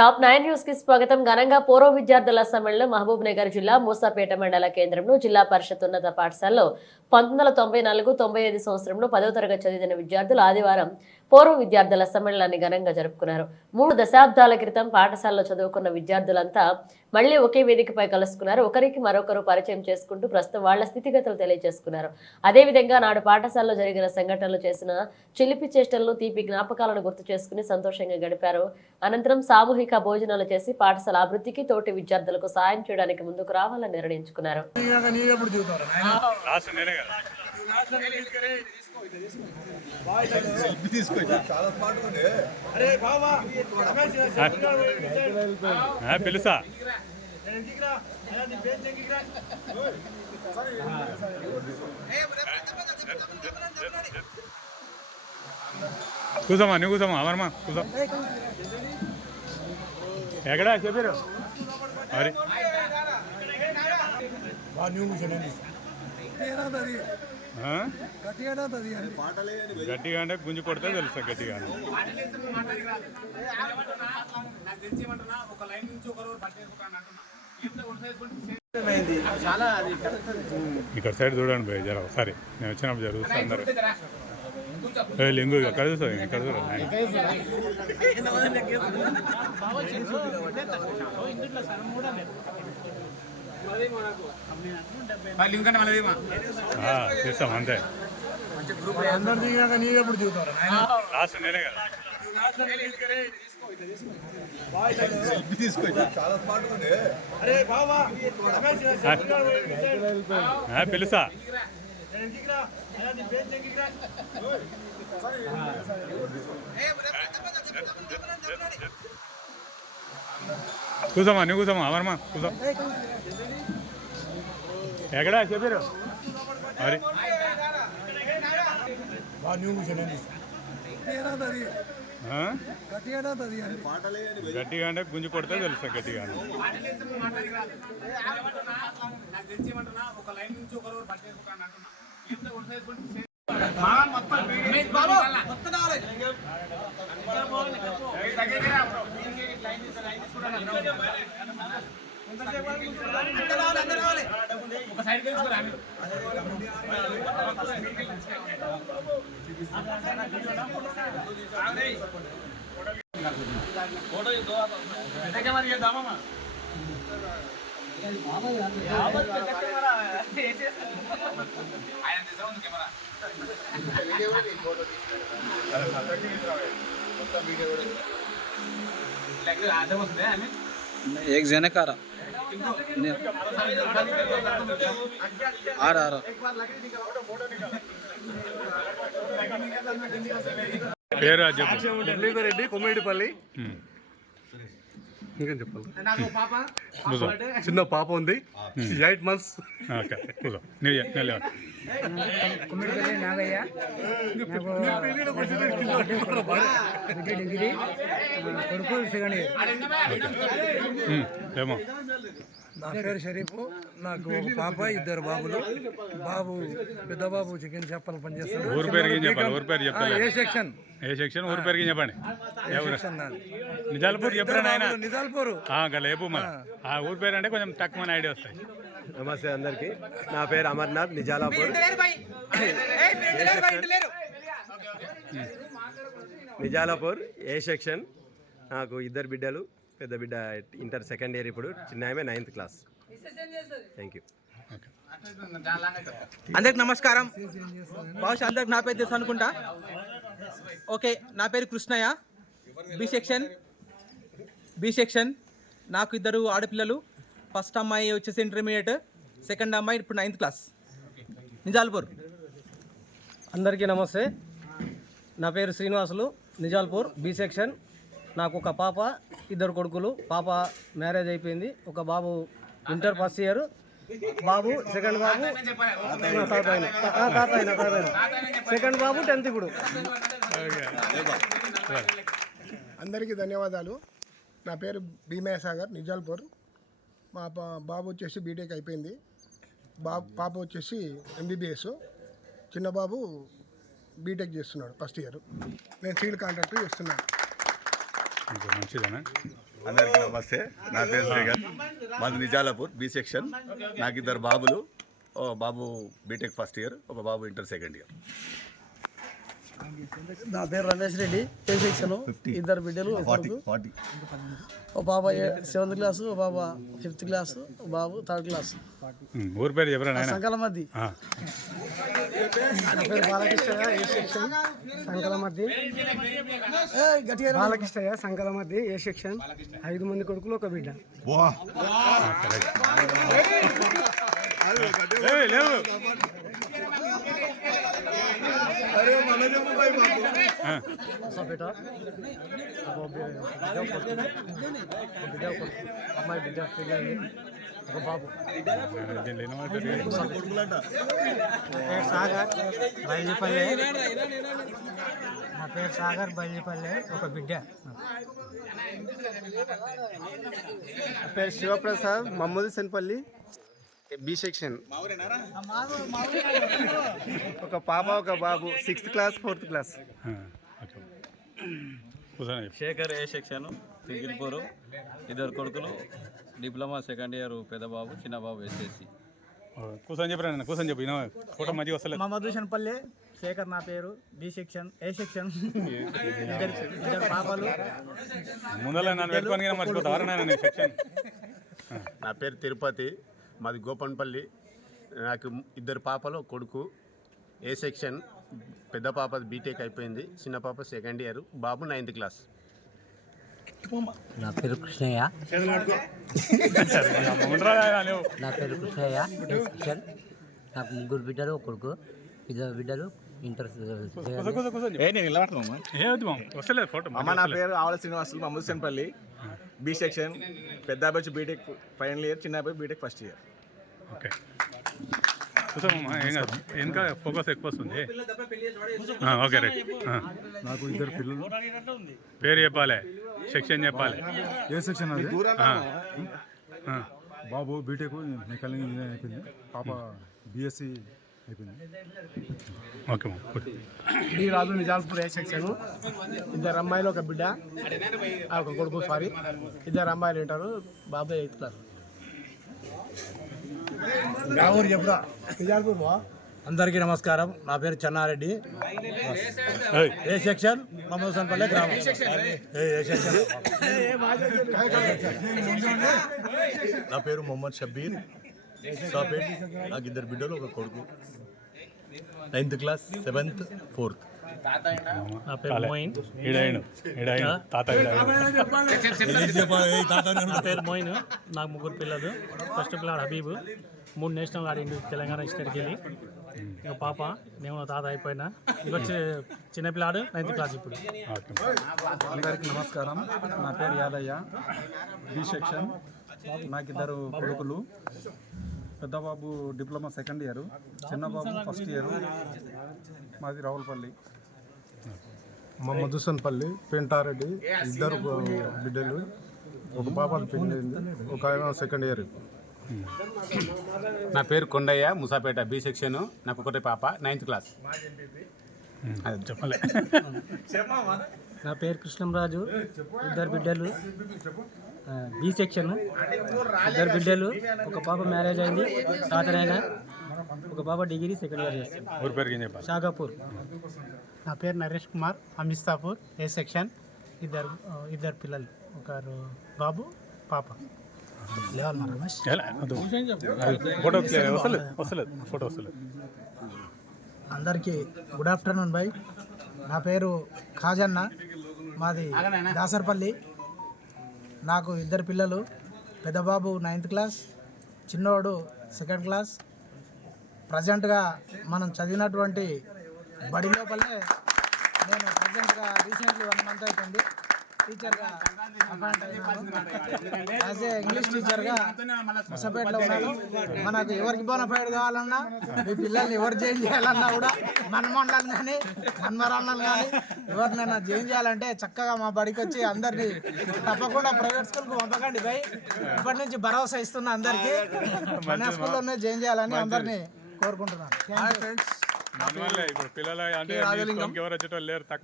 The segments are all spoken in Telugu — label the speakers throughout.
Speaker 1: టాప్ నైన్ న్యూస్కి స్వాగతం. ఘనంగా పూర్వ విద్యార్థుల సమ్మేళనం మహబూబ్ నగర్ జిల్లా మూసాపేట మండల కేంద్రంలో జిల్లా పరిషత్ ఉన్నత పాఠశాలలో పంతొమ్మిది వందల తొంభై నాలుగు తొంభై ఐదు సంవత్సరంలో పదో తరగతి చదివిన విద్యార్థులు ఆదివారం పూర్వ విద్యార్థుల సమ్మేళనాన్ని ఘనంగా జరుపుకున్నారు. మూడు దశాబ్దాల క్రితం పాఠశాలలో చదువుకున్న విద్యార్థులంతా మళ్ళీ ఒకే వేదికపై కలుసుకున్నారు. ఒకరికి మరొకరు పరిచయం చేసుకుంటూ ప్రస్తుతం వాళ్ళ స్థితిగతులు తెలియజేసుకున్నారు. అదేవిధంగా నాడు పాఠశాలలో జరిగిన సంఘటనలు చేసిన చిలిపి చేష్టలను తీపి జ్ఞాపకాలను గుర్తు చేసుకుని సంతోషంగా గడిపారు. అనంతరం సామూహిక భోజనాలు చేసి పాఠశాల అభివృద్ధికి తోటి విద్యార్థులకు సాయం చేయడానికి ముందుకు రావాలని నిర్ణయించుకున్నారు.
Speaker 2: పిలుసా. కూసమ్మా నువ్వు కూసమ్మా అమరమ్మా కూసో. ఎక్కడా? చెప్పారు. మరి
Speaker 3: నువ్వు
Speaker 2: గట్టిగా అంటే గుంజి కొడితే తెలుస్తా గట్టిగా? ఇక్కడ సైడ్ చూడండి భయ్ జర ఒకసారి. నేను వచ్చినప్పుడు జరుగుతా అందరు. ఏ, లింగు ఇక్కడ చూసా ఇక్కడ చూడ. చేస్తాం అంతే
Speaker 3: అందరు దిగినాక నీ ఎప్పుడు దిగుతారు
Speaker 2: లాస్ట్ నేనే కదా
Speaker 3: అరే బాబా రమేష్ సెకండ్గా పోయి సైడ్.
Speaker 2: ఆ, పిలుసా
Speaker 3: నేను ఇంటికి రా. అలా నీ బెంచ్ ఇంటికి రా.
Speaker 2: కూసమ్మా నువ్వు కూసమ్మా అమరమ్మా మరి
Speaker 3: బా, నువ్వు కూర్చో, నేను తీస్తా.
Speaker 2: ఆ? గట్టిగా అంటే గుంజి కొడితే తెలుస్తా గట్టిగా
Speaker 4: एक जने का रहा आ रहा आ रहा
Speaker 2: పేరు అది చెప్పు
Speaker 5: మురళీధరెడ్డి కొమ్మేడిపల్లి
Speaker 2: ఉమ్.
Speaker 5: ఇంకేం చెప్పాలి
Speaker 2: కూసో
Speaker 5: చిన్న పాప ఉంది ఎయిట్ మంత్స్
Speaker 2: ఓకే కూసో నీ నిలవ
Speaker 6: కుమ్మిడిపల్లి నాగయ్య నాకు డిగ్రీ కొడుకు సెకండ్
Speaker 2: ఏమో.
Speaker 6: నా పేరు షరీఫ్ నాకు పాప ఇద్దరు బాబులు. బాబు పెద్ద బాబు చికెన్ చేపలు పనిచేస్తాడు.
Speaker 2: ఊరు పేరు ఏం చెప్పాలి? ఊరు పేరు
Speaker 6: ఏ సెక్షన్?
Speaker 2: ఏ సెక్షన్? ఊరు చెప్పండి? నిజాల్పూర్ చెప్పరా
Speaker 6: నిజాల్పూర్.
Speaker 2: లేపు ఆ ఊరు పేరు అంటే కొంచెం తక్కువ ఐడియా వస్తాయి.
Speaker 5: నమస్తే అందరికి. నా పేరు అమర్నాథ్ నిజాలాపూర్. నిజాలాపూర్ ఏ సెక్షన్? నాకు ఇద్దరు బిడ్డలు పెద్ద బిడ్డ ఇంటర్ సెకండ్ ఇయర్ ఇప్పుడు చిన్న ఆమె నైన్త్ క్లాస్. థ్యాంక్ యూ
Speaker 4: అందరికి నమస్కారం. బహుశా అందరికి నా పేరు తెలుసు అనుకుంటా? ఓకే నా పేరు Krishnaiah. B section B section. నాకు ఇద్దరు ఆడపిల్లలు ఫస్ట్ అమ్మాయి వచ్చేసి ఇంటర్మీడియట్ సెకండ్ అమ్మాయి ఇప్పుడు నైన్త్ క్లాస్ నిజాల్పూర్.
Speaker 7: అందరికీ నమస్తే. నా పేరు శ్రీనివాసులు నిజాల్పూర్ బి సెక్షన్ నాకు ఒక పాప ఇద్దరు కొడుకులు. పాప మ్యారేజ్ అయిపోయింది. ఒక బాబు ఇంటర్ ఫస్ట్ ఇయర్ బాబు సెకండ్ బాబు సెకండ్ బాబు టెన్త్ ఇప్పుడు.
Speaker 8: అందరికీ ధన్యవాదాలు. నా పేరు భీమయ్య సాగర్ నిజాల్పూర్. మా పా- బాబు వచ్చేసి బీటెక్ అయిపోయింది. బాబు పాప వచ్చేసి ఎంబీబీఎస్ చిన్న బాబు బీటెక్ చేస్తున్నాడు ఫస్ట్ ఇయర్. నేను ఫీల్డ్ కాంట్రాక్ట్ చేస్తున్నాను
Speaker 2: మంచిదేనా?
Speaker 9: అందరికీ నమస్తే. నా పేరు శ్రీగర్ మాది నిజాలాపూర్ బి సెక్షన్ నాకు ఇద్దరు బాబులు. ఓ బాబు బీటెక్ ఫస్ట్ ఇయర్ ఒక బాబు ఇంటర్ సెకండ్ ఇయర్
Speaker 6: నా పేరు రమేష్ రెడ్డి ఏ సెక్షన్ ఇద్దరు బిడ్డలు ఓ పాప సెవెంత్ క్లాసు ఓ పాప ఫిఫ్త్ క్లాసు ఓ బాబు థర్డ్ క్లాస్.
Speaker 2: ఊరి పేరు చెప్పరా నాయన?
Speaker 6: సంకల మధ్య
Speaker 2: ఆ,
Speaker 6: నా పేరు బాలకృష్ణ ఏ సెక్షన్? సంకల మధ్య బాలకృష్ణయ్య సంకల మధ్య ఏ సెక్షన్? ఐదు మంది కొడుకులు ఒక బిడ్డ.
Speaker 2: లేవు ఆ,
Speaker 6: హోసపేట ఒక బిడ్డ ఒక కొడుకు. ఒక బిడ్డ ఒక కొడుకు. అమ్మాయి బిడ్డ పెళ్ళి ఒక బాబు పేరు సాగర్ బయలుపల్లె నా పేరు సాగర్ బయలుపల్లె ఒక బిడ్డ.
Speaker 10: పేరు శివప్రసాద్ మహమ్మద్ సెన్పల్లి బి సెక్షన్. ఒక పాప ఒక బాబు
Speaker 2: sixth class fourth class.
Speaker 11: Shekhar A section? Pingilpur ఇద్దరు కొడుకులు. డిప్లొమా సెకండ్ ఇయర్ పెద్దబాబు చిన్నబాబు ఎస్ఎస్సి.
Speaker 2: ఓ, కూర్చొని చెప్పరా కూర్చొని చెప్పు? ఫోటో మంచిగా వస్తలేదు.
Speaker 6: మధుషన్ పల్లె శేఖర్ నా పేరు బి సెక్షన్ ఏ సెక్షన్? ఇద్దరు పాపలు.
Speaker 2: ముందర నన్ను పెట్టుకొని నీ సెక్షన్.
Speaker 9: నా పేరు తిరుపతి. మాది గోపన్పల్లి. నాకు ఇద్దరు పాపలు కొడుకు. A section? పెద్ద పాప బీటెక్ అయిపోయింది చిన్న పాప సెకండ్ ఇయర్ బాబు నైన్త్ క్లాస్
Speaker 12: నా పేరు కృష్ణయ్య. నా పేరు కృష్ణయ్య. సెక్షన్ నాకు ముగ్గురు బిడ్డలు ఒక కొడుకు. ఇద్దరు బిడ్డలు ఇంటర్
Speaker 10: అమ్మ. నా పేరు ఆవల శ్రీనివాసులు మహమ్మద్ సెన్పల్లి బి సెక్షన్ పెద్ద అబ్బాయి బీటెక్ ఫైనల్ ఇయర్ చిన్న అబ్బాయి బీటెక్ ఫస్ట్ ఇయర్
Speaker 2: ఓకే. కూర్చో మామ ఏం కాదు ఇంకా ఫోకస్ ఎక్కువ వస్తుంది. Okay right. ఆ.
Speaker 3: నాకు ఇద్దరు పిల్లలు.
Speaker 2: పేరు చెప్పాలి సెక్షన్ చెప్పాలి.
Speaker 3: ఏ సెక్షన్ అది. బాబు బీటెక్ మెకానికల్ ఇంజనీర్ అయిపోయింది. పాప బీఎస్సీ అయిపోయింది.
Speaker 2: Okay.
Speaker 6: D Raju Nizalpur A section? ఇద్దరు అమ్మాయిలు ఒక బిడ్డ ఆ, ఒక కొడుకు సారీ. ఇద్దరు అమ్మాయిలు ఉంటారు బాబాయ్ ఊరు చెప్పురా.
Speaker 7: అందరికీ నమస్కారం. నా పేరు చెన్నారెడ్డి. A section? మమ్మల్సన్పల్లె గ్రామం. A A section?
Speaker 9: నా పేరు మొహమ్మద్ షబ్బీర్. సాపేట్ నాకు ఇద్దరు బిడ్డలు ఒక కొడుకు.
Speaker 2: Ninth class seventh
Speaker 6: fourth. పేరు మోయిన్. నాకు ముగ్గురు పిల్లలు. ఫస్ట్ పిల్లాడు హబీబ్. మూడు నేషనల్ ఆడిండు తెలంగాణ స్టేట్కి వెళ్ళి. ఇక పాప నేను తాత అయిపోయినా. ఇక చిన్న పిల్లాడు నైన్త్ క్లాస్ ఇప్పుడు.
Speaker 3: అందరికీ నమస్కారం. నా పేరు యాదయ్య. బి సెక్షన్ నాకు ఇద్దరు కొడుకులు. పెద్ద బాబు డిప్లొమా సెకండ్ ఇయర్ చిన్న బాబు ఫస్ట్ ఇయర్ మాది రావులపల్లి.
Speaker 8: మా మధుసన్పల్లి పెంటారెడ్డి ఇద్దరు బిడ్డలు. ఒక పాప పెళ్ళి ఒక ఆయన సెకండ్ ఇయర్
Speaker 5: నా పేరు కొండయ్య ముసాపేట బి సెక్షన్. నాకు ఒకటే పాప నైన్త్ క్లాస్
Speaker 2: చెప్పలే.
Speaker 6: నా పేరు కృష్ణంరాజు. ఇద్దరు బిడ్డలు. B section. ఇద్దరు బిడ్డలు. ఒక పాప మ్యారేజ్ అయింది. తాతనైనా ఒక పాప డిగ్రీ సెకండ్ ఇయర్ చేస్తుంది.
Speaker 2: చెప్పాలి?
Speaker 6: షాగాపూర్. నా పేరు నరేష్ కుమార్ అమిస్తాపూర్ ఏ సెక్షన్. ఇద్దరు ఇద్దరు పిల్లలు ఒకరు బాబు పాప. అందరికీ గుడ్ ఆఫ్టర్నూన్ బాయ్ నా పేరు ఖాజన్న మాది దాసర్పల్లి. నాకు ఇద్దరు పిల్లలు పెద్దబాబు నైన్త్ క్లాస్ చిన్నోడు సెకండ్ క్లాస్ ప్రజెంట్గా మనం చదివినటువంటి బడి లోపలే నేను ప్రజెంట్గా రీసెంట్లీ వన్ మంత్ అయిపోయింది. టీచర్గా అపాయింట్ అయినాను. యాజ్ ఏ ఇంగ్లీష్ టీచర్గా ముసపేటలో ఉన్నాను. మనకు ఎవరికి బోనఫైడ్ కావాలన్నా మీ పిల్లల్ని ఎవరు జాయిన్ చేయాలన్నా కూడా మన్మండలం కానీ మన్మరాళ్ళని కానీ ఎవరినైనా జాయిన్ చేయాలంటే చక్కగా మా బడికి వచ్చి అందరినీ తప్పకుండా ప్రైవేట్ స్కూల్కి పంపకండి భయ్. ఇప్పటి నుంచి భరోసా ఇస్తున్నా అందరికీ. మన స్కూల్లోనే జాయిన్ చేయాలని అందరినీ కోరుకుంటున్నాను. ఫ్రెండ్స్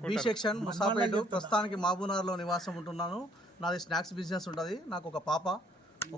Speaker 6: బి
Speaker 2: ఉంటారు.
Speaker 6: సెక్షన్ ముసాపేట ప్రస్తుతానికి నివాసం ఉంటున్నాను.
Speaker 13: నాది స్నాక్స్ బిజినెస్ ఉంటుంది. నాకు ఒక పాప.